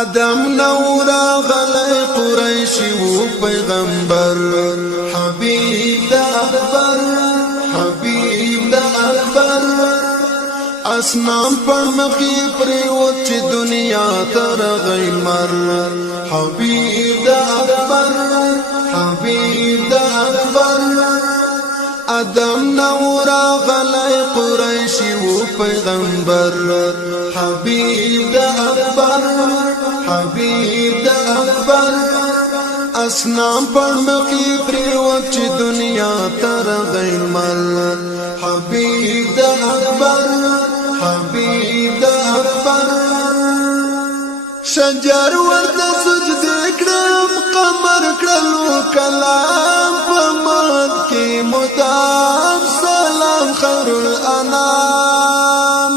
ادم نورا غلی قریشی و پیغمبر حبیب دا اکبر حبیب دا اکبر اسنام پر مخی پریوت چی دنیا تر غیمر حبیب دا اکبر حبیب دا اکبر ادم نورا غلی قریشی و پیغمبر حبیب دا اکبر حبیب دا اکبر اسنام پر مخی پریوت چی دنیا تر غیمر حبیب دا اکبر حبیب دا اکبر شجر ورد سجده کرم قمر کرلو کلام پمد کی مدام سلام خیر الانام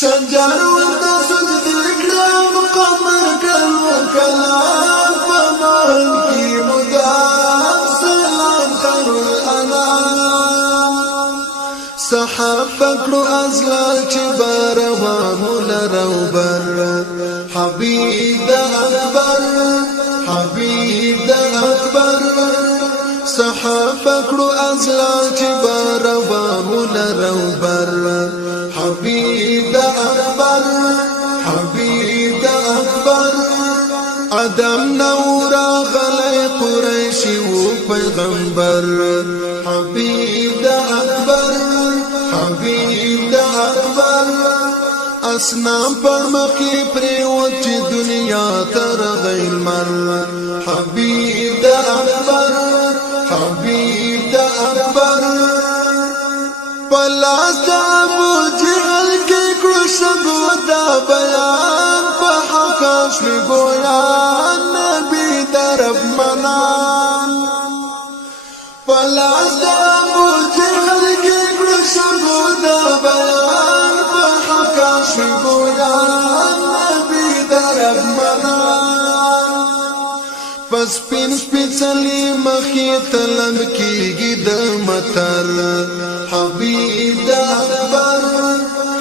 شجر ورد سجده کرم قمر کرلو کلام پمد کی مدام سلام خیر الانام صحابه کرو ازلال چی باروانو لروبر حبیب دا اکبر حبیب دا اکبر صحابه کرو ازلال چی باروانو لروبر حبیب دا اکبر حبیب دا اکبر ادم نورا غلی قریشی و پیغمبر حبیب دا اکبر حبیب دا اکبر اسنام پر مخی پریوت چی دنیا تر غیمر حبیب دا اکبر حبیب دا اکبر پلاس دا ابو جہل کی کرشگو دا بیان پا حقاش می گویان نبی درب منان پلاس دا ابو جہل کی کرشگو دا بیان پا حقاش می گویان نبی درب منان پس پین سپیڅلی مخی طلب کیگی دا مطر حبیب دا اکبر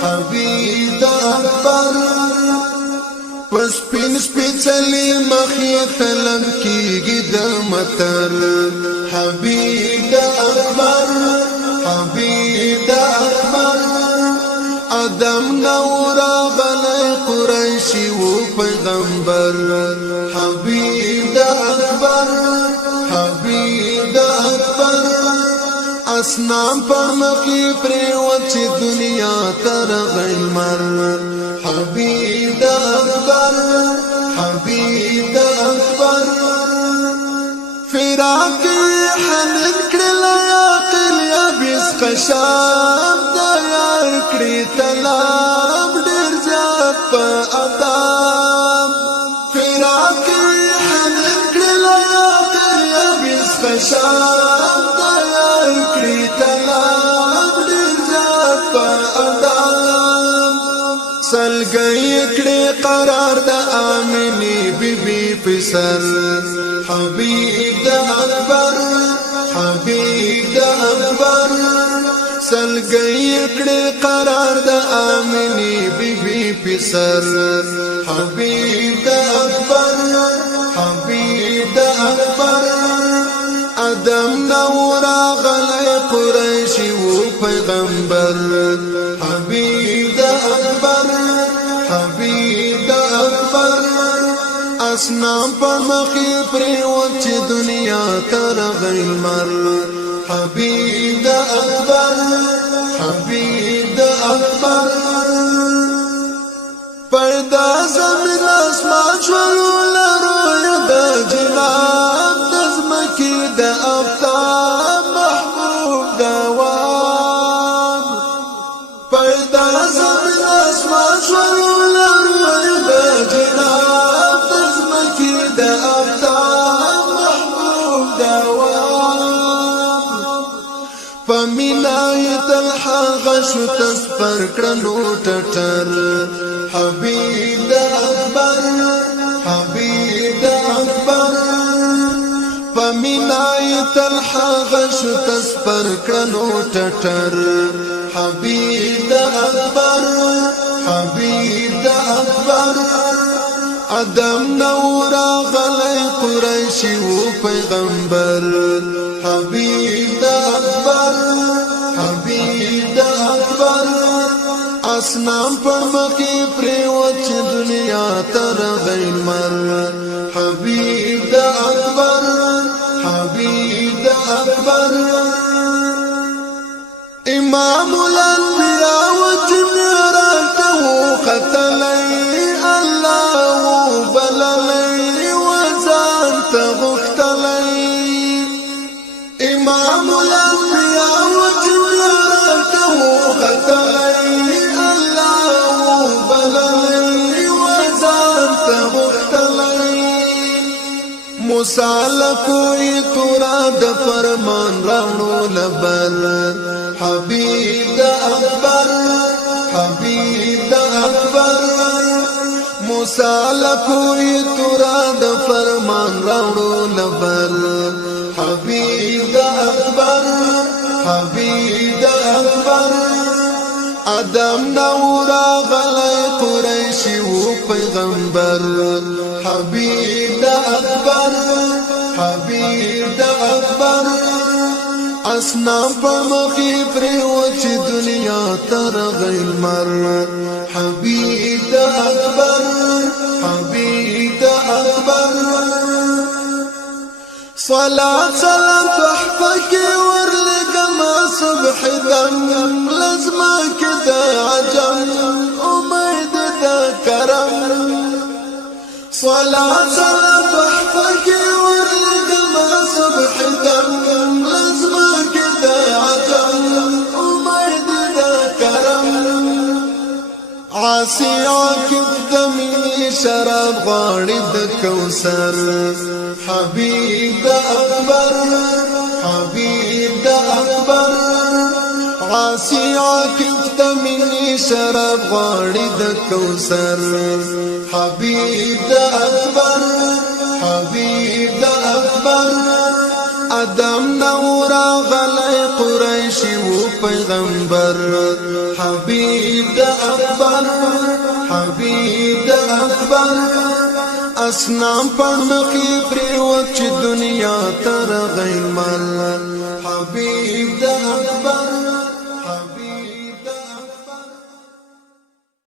حبیب دا اکبر پس پین سپیڅلی مخی طلب کیگی دا مطر حبیب دا اکبر حبیب دا اکبر ادم نورا غلی قریشی و پیغمبر حبیب دا اکبر حبیب دا اکبر اسنام پر مخی پریوت چی دنیا تر غیمر حبیب دا اکبر حبیب دا اکبر فراقی حنن کرلا یا قلیا بیس خشاب دا یار کری تلاب دیر زیاد پا اداب فراقی حنن کرلا یا قلیا بیس خشاب دا یار کری تلاب دیر زیاد پا اداب سلگئی کری قرار دا آمینی بی بی پسر حبیب دا اکبر حبیب دا اکبر سلگئی کڑی قرار دا آمینی بی بی پسر حبیب دا اکبر حبیب دا اکبر ادم نورا غلی قریشی و پیغمبر حبیب دا اکبر حبیب دا اکبر اسنام پر مخی پریوت چی دنیا تر غیمر حبیب دا اکبر حبیب دا اکبر پیدا زمین اسمان شولو لروی دا جناب دزمکی دا افتاب محبوب دا واب پیدا زمین اسمان شولو لروی دا جناب دزمکی دا افتاب محبوب دا واب فمنایت الحاغ شو تسپر کرنو تٹر حبیب دا اکبر حبیب دا اکبر فمنایت الحاغ شو تسپر کرنو تٹر حبیب دا اکبر حبیب دا اکبر ادم نورا غلی قریشی و پیغمبر حبیب دا اکبر حبیب دا اکبر اسنام پر مکی پریوچ دنیا تر غیر مر حبیب دا اکبر حبیب دا اکبر امام الانبیاء و جمعراته قتلی اللہ بللی وزان تغختلی امام الانبیاء و جمعراته قتلی اللہ بللی وزان تغختلی موسیٰ لکوئی تورا دا فرمان راونو لبر حبیب دا اکبر حبیب دا اکبر موسیٰ لکوئی تورا دا فرمان راونو لبر حبیب دا اکبر حبیب دا اکبر ادم نورا غلی قریشی و پیغمبر حبیب دا اکبر حبیب دا اکبر اسنام پر مخی پریوچ دنیا تر غیر مر حبیب دا اکبر حبیب دا اکبر صلاة سلام تحفك ورلقما صبح دم لازمك دا عجم امید دا کرم صلاة سلام تحفك ورلقما صبح دم لازمك دا عجم امید دا کرم عاصی عاکف دمی شراب غاڑی دا کوثر حبیب دا اکبر حبیب دا اکبر عاصی عاکف دمی شراب غاڑی دا کوثر حبیب دا اکبر حبیب دا اکبر ادم نورا غلی قریشی و پیغمبر حبیب دا اکبر حبیب دا اکبر اسنام پر مخی پریوچ دنیا تر غیر مل حبیب دا اکبر